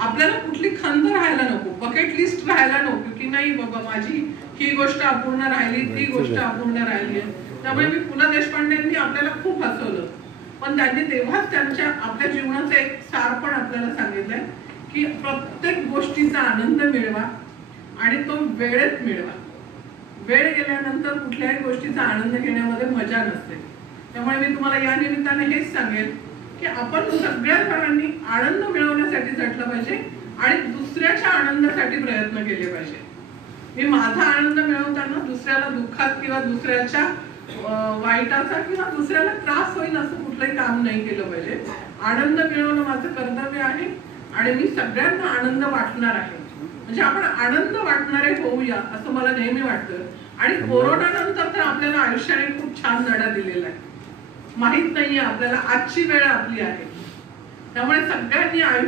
आपल्याला कुठली खंत राहायला नको, बकेट लिस्ट राहायला नको की नाही बाबा माझी ही गोष्ट अपूर्ण राहिली, ती गोष्ट अपूर्ण राहिली आहे. त्यामुळे मी पु ल देशपांडेंनी आपल्याला खूप हसवलं, पण त्यांनी तेव्हाच त्यांच्या आपल्या जीवनाचं एक सारपण आपल्याला सांगितलंय की प्रत्येक गोष्टीचा आनंद मिळवा आणि तो वेळेत मिळवा. वेळ गेल्यानंतर कुठल्याही गोष्टीचा आनंद घेण्यामध्ये मजा नसते. त्यामुळे मी तुम्हाला या निमित्ताने हेच सांगेन की आपण सगळ्या जणांनी आनंद मिळवण्यासाठी झटलं पाहिजे आणि दुसऱ्याच्या आनंदासाठी प्रयत्न केले पाहिजे. मी माझा आनंद मिळवताना दुसऱ्याला दुःखात किंवा दुसऱ्याच्या वाईटाचा किंवा दुसऱ्याला त्रास होईल असं कुठलंही काम नाही केलं पाहिजे. आनंद मिळवणं माझं कर्तव्य आहे आणि मी सगळ्यांना आनंद वाटणार आहे. म्हणजे आपण आनंद वाटणारे होऊया असं मला नेहमी वाटतं. आणि कोरोना नंतर तर आपल्याला आयुष्याने खूप छान धडा दिलेला आहे. माहित नाहीये आपल्याला आजची वेळ आपली आहे, त्यामुळे सगळ्यांनी आयुष्य